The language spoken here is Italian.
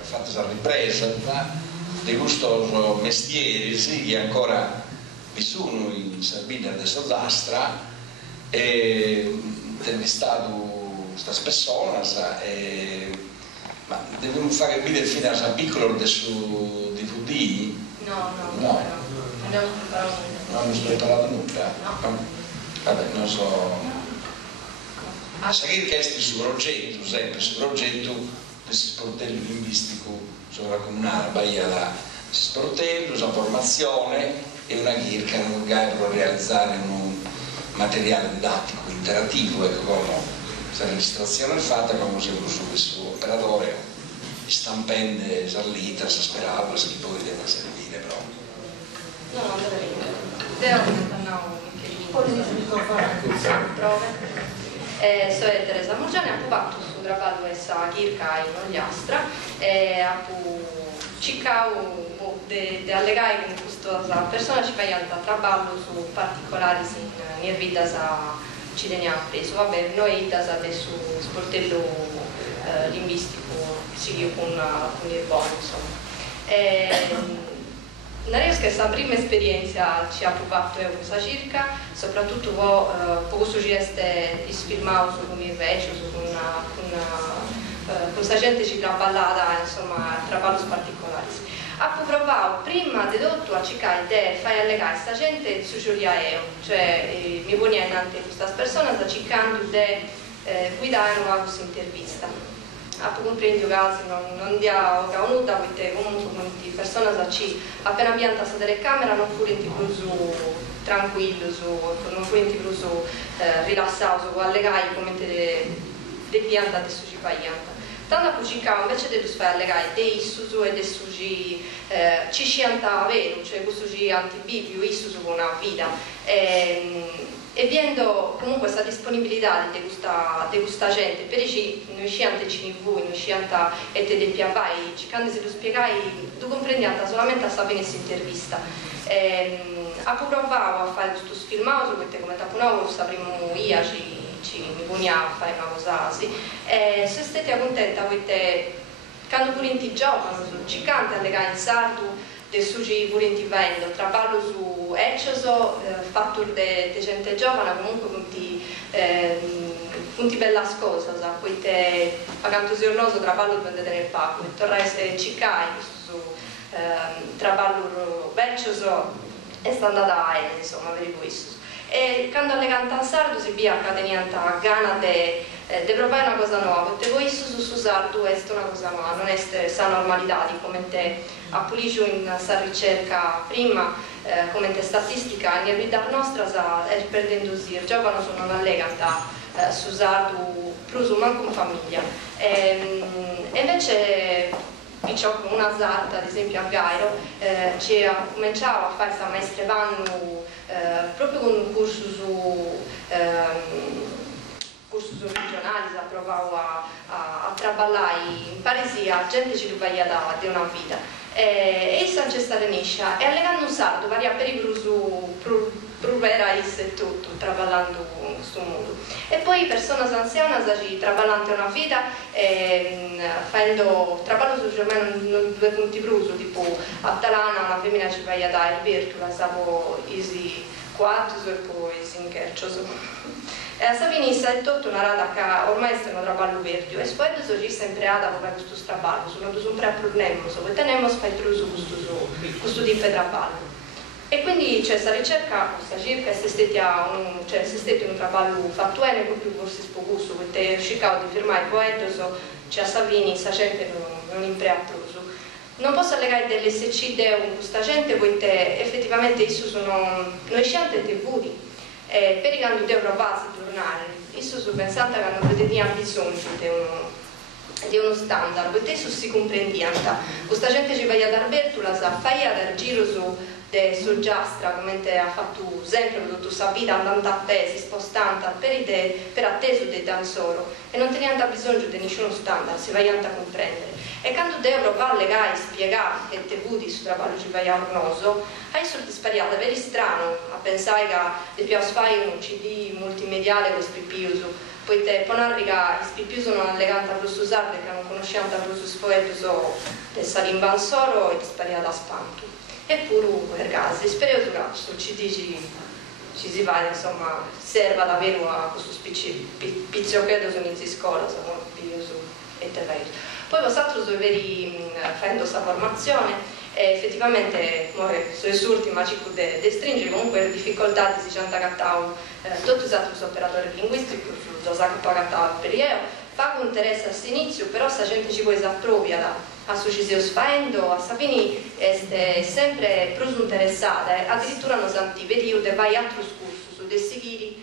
fatta la ripresa di questo mestiere che ancora vi sono in Sardegna adesso d'astra e intervistato queste persone ma dobbiamo fare vedere fino a piccolo adesso DVD? No, non abbiamo preparato nulla. Non abbiamo preparato nulla? No. Vabbè, non so. A sapere che è su progetto, sempre su progetto del sportello linguistico sovracomunale, Baia sportello, una formazione e una chirca per realizzare un materiale didattico interattivo, ecco, come questa registrazione è fatta, come si usa questo operatore, stampende, salita, si sperava, che poi deve servire proprio. No, non deve venire. Prove. Sono Teresa Murgiani, ho fatto su trabalho essa chirca in Ogliastra e ho cercato di allegare con questa persona ci facciamo trabalho su particolari in vita ci teniamo preso. Vabbè, noi adesso sportello linguistico sì, con il buono, insomma. Non riesco che questa prima esperienza ci ha provato questa circa, soprattutto poco su geste filmato su come invece, con questa gente ci traballata, insomma, traballos particolari. Ho provato prima di tutto a cercare di fare allegare questa gente su Giuliaeo, cioè mi ponía innanzi queste persone cercando di guidare una questa intervista. Ho compreso che non dia nulla perché comunque molte persone appena pianta la telecamera non furono più tranquilli, non furono più rilassati, allegati come di pianta adesso ci facciamo. Tanto che cercavo invece di fare allegare dei issusu e dei sugi ci scianta vero, cioè questo ci antibibio, issusu con una vita. E viendo comunque questa disponibilità di questa gente, per noi sciante CNV, noi sciante ETDP vai, cercando di spiegare, tu comprendi solamente a sapere questa intervista. Ho provato a fare questo filmato, perché come tapunavo sapremo io, mi ponía a fare una cosa così. Sono stata contenta perché quando pure ti giocano, cercando a legare in sardo, del sugi volenti vendo, traballo su Ecceso, fatto di gente giovane, comunque punti bella cosa, perché pagando giornoso traballo deve tenere pago, tornare a Cicai, su traballo Ecceso e sta andata a Ele, insomma, per questo. E quando alle canta in sardo si via che teniamo gana di provare una cosa nuova, perché poi su sardo è una cosa nuova, non è questa normalità di come te appulisce in questa ricerca prima, come te statistica, in realtà nostra è perdendo il giovane sono non allegata su sardo più manco in famiglia. E invece con una zarta, ad esempio a Gairo, ci cominciava a fare questa maestra vanno proprio con un corso regionali, provavo a traballare in paresia, gente ci rubava da una vita. E essa c'è stata niscia, e allegando un sardo, varia pericoloso, provera e tutto, traballando in questo mondo. E poi persone anziane ci traballando una vita, facendo traballo su due punti bruso, tipo a Talana una femmina ci va da Alberto, la sapevo isi quattro e poi si inchercioso. E a Savinissa è tutta una rata che ormai stiamo traballo verde, e poi ci sempre ada come questo traballo, sono sempre a problema, perché teniamo spettroso questo tipo di traballo. E quindi c'è questa ricerca, questa circa, se stati un traballo fattuale, proprio forse spogusto, perché ho cercato di firmare il poeta, c'è a Savini, sta gente non impreattoso. Non posso allegare delle SC con questa gente, perché effettivamente isso sono noi scienze tevuti. Per i candidati europei giornali, isso sono pensate che hanno bisogno di uno standard, perché isso si comprendiamo. Questa gente ci va ad Albertula, sa fai ad giro su giastra, come ha fatto sempre per tutta la vita, andando a pesi, spostando per atteso del danzoro, e non teniamo bisogno di nessuno standard, si va a comprendere. E quando devo allegare e spiegare che te vudi sul traballo ci vai a ornoso, hai sorti spariata, veri strano a pensare che di più fai un CD multimediale con spipioso, poiché ponarrica più sono allegata a questo sardo che non conosciamo da questo sfoetto del salimban solo e spariata a spanto. Eppure per caso, spero che questo ci si va, insomma, serva davvero a questo pizziochetto su inizio scuola, sono più su e te vedo. Poi vosaltros dovete fare questa formazione e effettivamente sono l'ultima ci può stringere comunque le difficoltà di si canta cattau tutti gli altri operatori linguistici lo sa che cattau per io fa con interesse all'inizio però sta gente ci può appropria a su ci si osfaendo a sapini è sempre più interessata addirittura non santi vedi io vai altro scorso su dei sigili